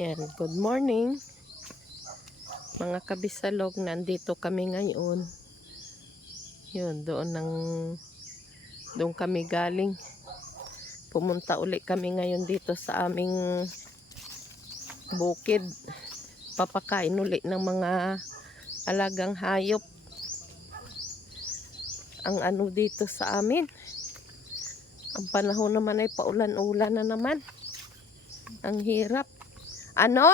Yan, good morning mga kabisalog. Nandito kami ngayon. Yun, doon kami galing. Pumunta uli kami ngayon dito sa aming bukid. Papakain uli ng mga alagang hayop. Ang ano dito sa amin, ang panahon naman ay paulan-ulan na naman. Ang hirap. Ano?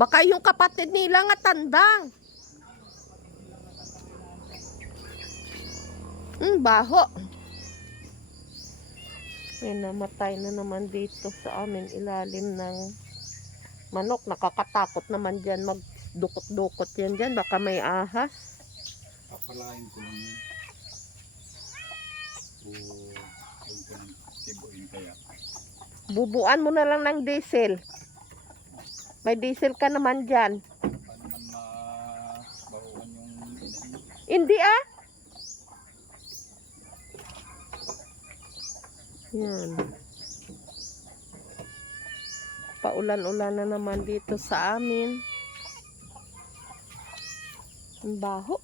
Baka yung kapatid nila nga tandang. Baho. May namatay na naman dito sa amin ilalim ng manok. Nakakatakot naman dyan. Magdukot-dukot yan dyan. Baka may ahas. Papalain ko lang yan. Tibuin kaya. Bubuan mo na lang ng diesel. May diesel ka naman dyan. Paano man mabahuan yung inahin? Hindi ah. Yan. Paulan-ulan na naman dito sa amin. Ang baho.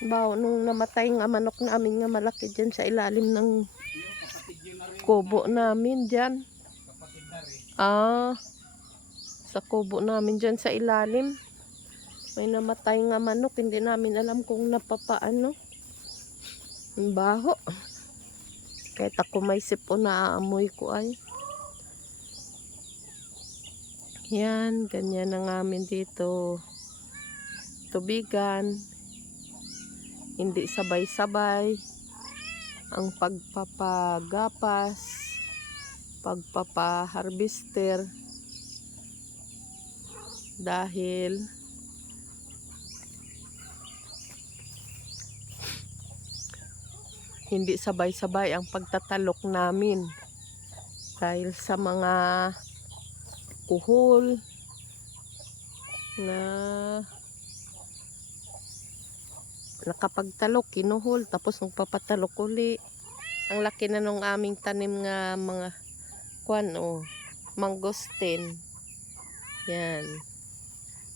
Baho nung namatay nga manok namin nga malaki dyan sa ilalim ng kubo namin dyan. Sa kubo namin dyan sa ilalim. May namatay nga manok. Hindi namin alam kung napapaano. Ang baho. Kahit ako may sipon na aamoy ko ay. Yan, ganyan ang amin dito. Tubigan. Hindi sabay-sabay. Ang pagpapagapas, pagpapaharvester. Dahil hindi sabay-sabay ang pagtatalok namin. Dahil sa mga kuhol na nakapagtalok, kinuhol, tapos magpapatalok uli. Ang laki na nung aming tanim nga mga mangosteen. Yan.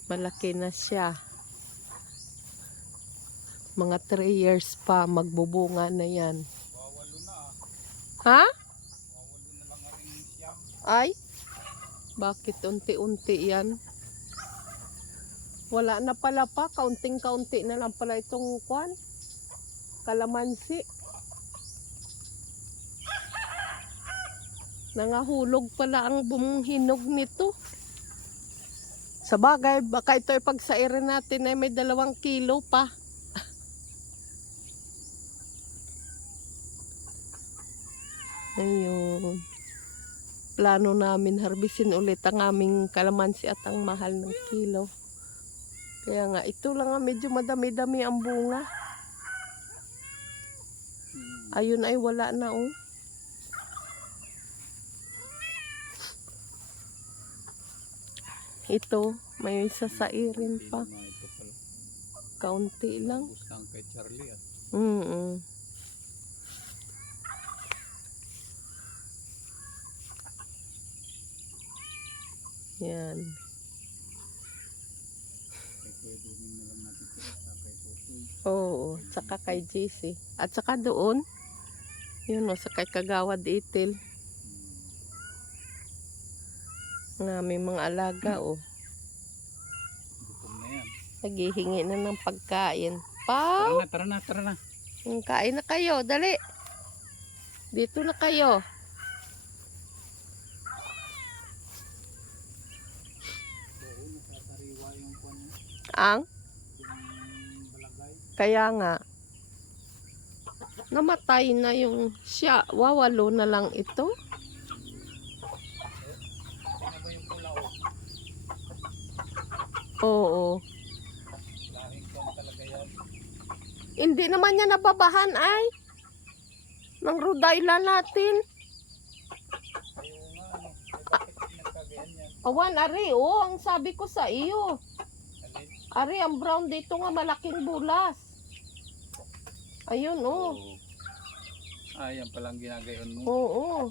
Malaki na siya. Mga 3 years pa magbubunga na yan. Wawalo na ah. Ha? Wawalo na lang ang siyam. Ay? Bakit unti-unti yan? Wala na pala pa. Kaunting-kaunti na lang pala itong kalamansi. Nangahulog pala ang bumhinog nito. Sa bagay, baka ito ay pagsairin natin ay may 2 kilo pa. Ayun. Plano namin harbisin ulit ang aming kalamansi at ang mahal ng kilo. Kaya nga, ito lang nga medyo madami-dami ang bunga. Ayun ay wala na oh. Ito, may sasairin pa. Kaunti lang. Ubus lang kay Charlie ah. Yan. Oo, saka kay JC. At saka doon, yun o, sa kay Kagawad Itil. Nga may mga alaga o. Gutom na yan. Naghihingi na ng pagkain. Pau! Tara na. Kain na kayo, dali. Dito na kayo. Ang? Kaya nga. Namatay na yung siya. Wawalo na lang ito. Oo. Hindi naman niya nababahan ay. Ng Rhode natin. Awan, Ari, oh, ang sabi ko sa iyo. Ari, ang brown dito nga malaking bulas. Ayun, oh. Yan palang ginagayon mo. Oo.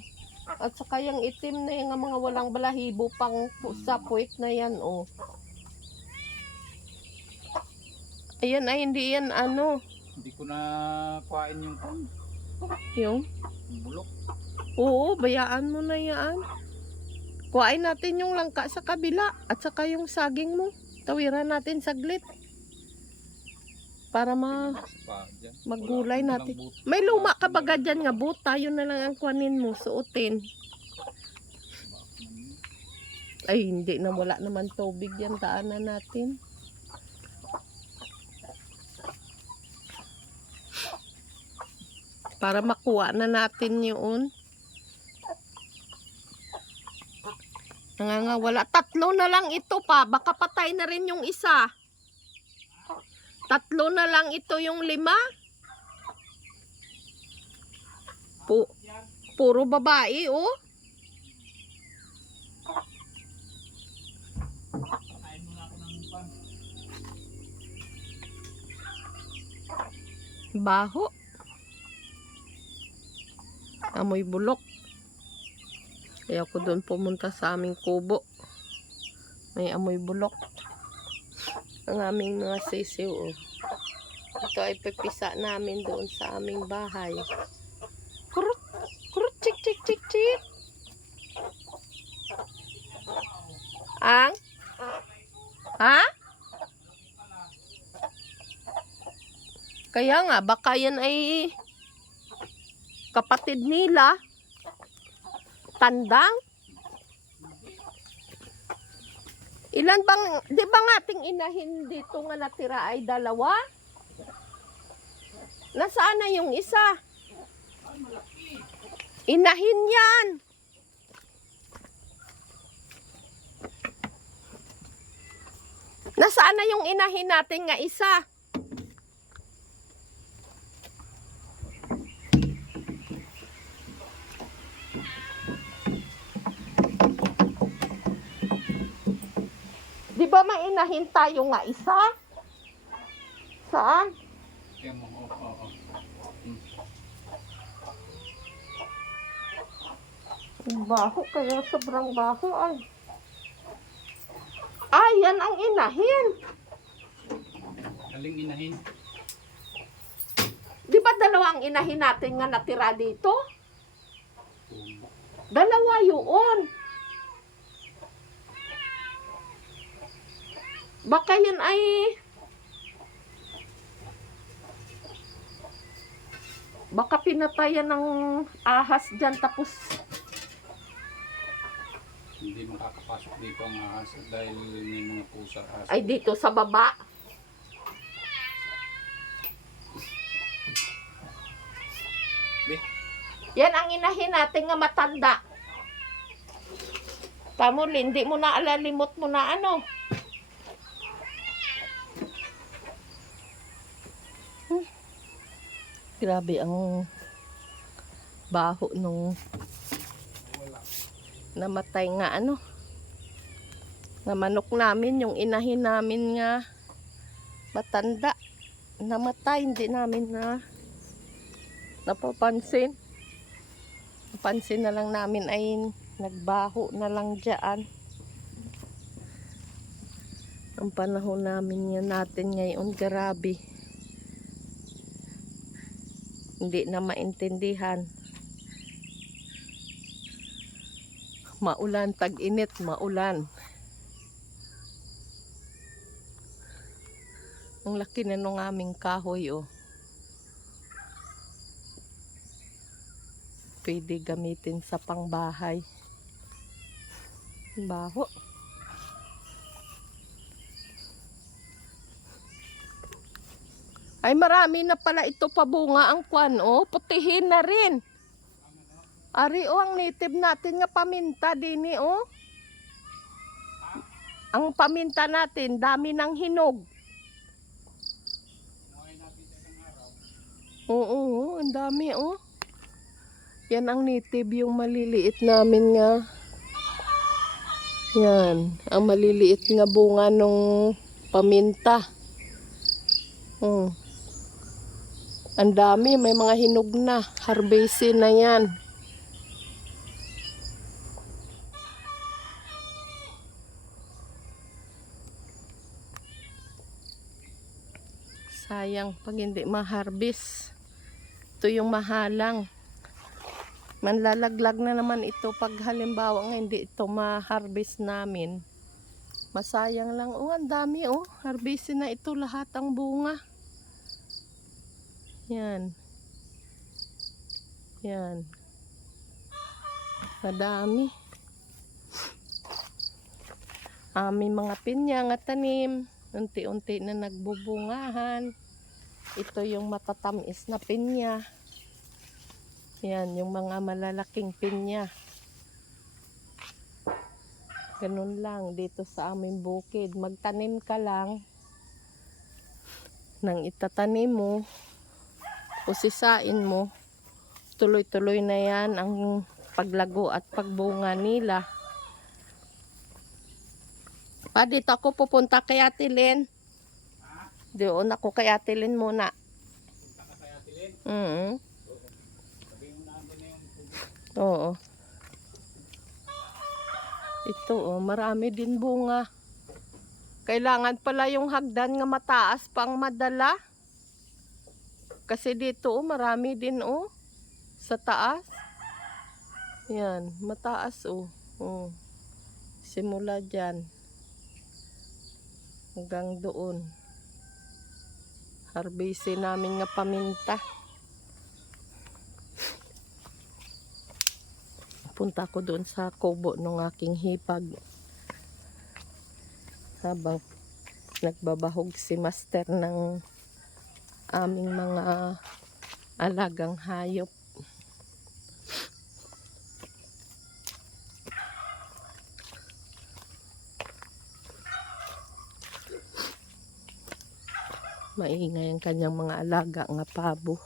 At saka yung itim na yung mga walang balahibo pang sa puwit na yan, oh. Ayan ay hindi yan ano. Hindi ko na kuhain yung Yung? bulok. Oo, bayaan mo na yan. Kuhain natin yung langka sa kabila at saka yung saging mo. Tawiran natin saglit. Para magulay natin. May luma ka baga dyan nga buta. Yun na lang ang kuhanin mo. Suotin. Ay, hindi na wala naman tubig yan. Daanan natin. Para makuha na natin yun. Wala. 3 na lang ito pa. Baka patay na rin yung isa. 3 na lang ito yung 5. Puro babae, oh. Baho. Amoy bulok. Kaya ako doon pumunta sa aming kubo. May amoy bulok. Ang aming mga sisiw, oh. Ito ay pipisa namin doon sa aming bahay. Kurut, kurut, chik, chik, chik, chik. Ang? Ha? Kaya nga, baka yan ay kapatid nila. Tandang? Ilan bang, di ba nga ating inahin dito nga natira ay 2? Nasaan na yung isa? Inahin yan. Nasaan na yung inahin natin nga isa? Di ba may inahin tayo nga isa? Saan? Baho, kaya sobrang baho ay. Ay, yan ang inahin. Aling inahin? Di ba 2 ang inahin natin nga natira dito? 2 yun. Baka yan ay baka pinatayan ng ahas dyan tapos Hindi makakapasok dito ang ahas dahil may mga pusa ahas. ay dito sa baba. Yan ang inahin natin nga matanda. Tamo, hindi mo na alalimot mo na ano. Grabe ang baho nung namatay nga ano. Na manok namin, yung inahin namin nga matanda. Namatay, hindi namin na napapansin. Napansin na lang namin ay nagbaho na lang dyan. Ang panahon namin yan natin ngayon, grabe. Hindi na maintindihan. Maulan, tag-init, maulan. Ang laki na nung aming kahoy, oh. Pwede gamitin sa pangbahay. Baho. Ay, marami na pala ito pabunga ang kwan, oh. Putihin na rin. Ari, oh, ang native natin nga paminta din, oh. Ang paminta natin, dami ng hinog. Oo, ang dami, oh. Yan ang native, yung maliliit namin nga. Yan, ang maliliit nga bunga nung paminta. Ang dami, may mga hinog na. Harvestin na yan. sayang pag hindi ma-harvest. Ito yung mahalang. Manlalaglag na naman ito pag halimbawa nga hindi ito ma-harvest namin. Masayang lang. Oh, ang dami oh. Harvestin na ito lahat ang bunga. Yan. Yan. Madami. Aming mga pinya nga tanim. Unti-unti na nagbubungahan. Ito yung matatamis na pinya. Yan, yung mga malalaking pinya. Ganun lang dito sa aming bukid. Magtanim ka lang. Nang itatanim mo, usisain mo, tuloy-tuloy na yan ang paglago at pagbunga nila. Pa, dito ako pupunta kay Ate Lynn. Doon ako kay Ate Lynn muna. Punta ka kay Ate Lynn. Sabihin mo na ando na yung tubig. Oo. Ito oh, marami din bunga. Kailangan pala yung hagdan nga mataas pang madala. Kasi dito oh, marami din oh. Sa taas. Yan, mataas oh. Oh. Simula dyan. Hanggang doon. Harvestin namin nga paminta. Punta ko doon sa kubo ng aking hipag. Habang nagbabahog si Master ng aming mga alagang hayop. Maingay ang kanyang mga alaga nga pabo.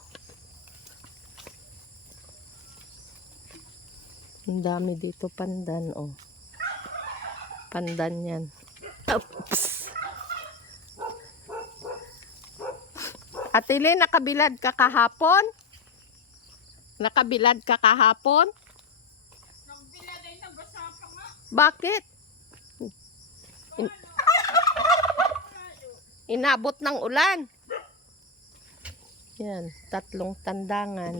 Ang dami dito pandan oh. Pandan yan. Oops. Ate Lynn, nakabilad ka kahapon? Nakabilad ka kahapon? Nagbilad ay nabasa pa nga. Bakit? Inabot ng ulan. Yan, 3 tandangan.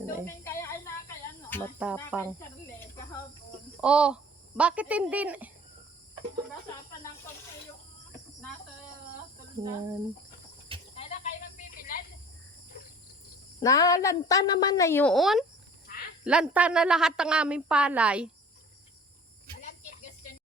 Yan ay, Doon kaya ay nakay ano. matapang. Nakay Charlie kahapon. Oh, bakit hindi? Nabasa pa ng konti yung nasa tulda. Yan. Kaya na kayo magbibilad. Nalanta naman na yun. Lanta na lahat ng aming palay.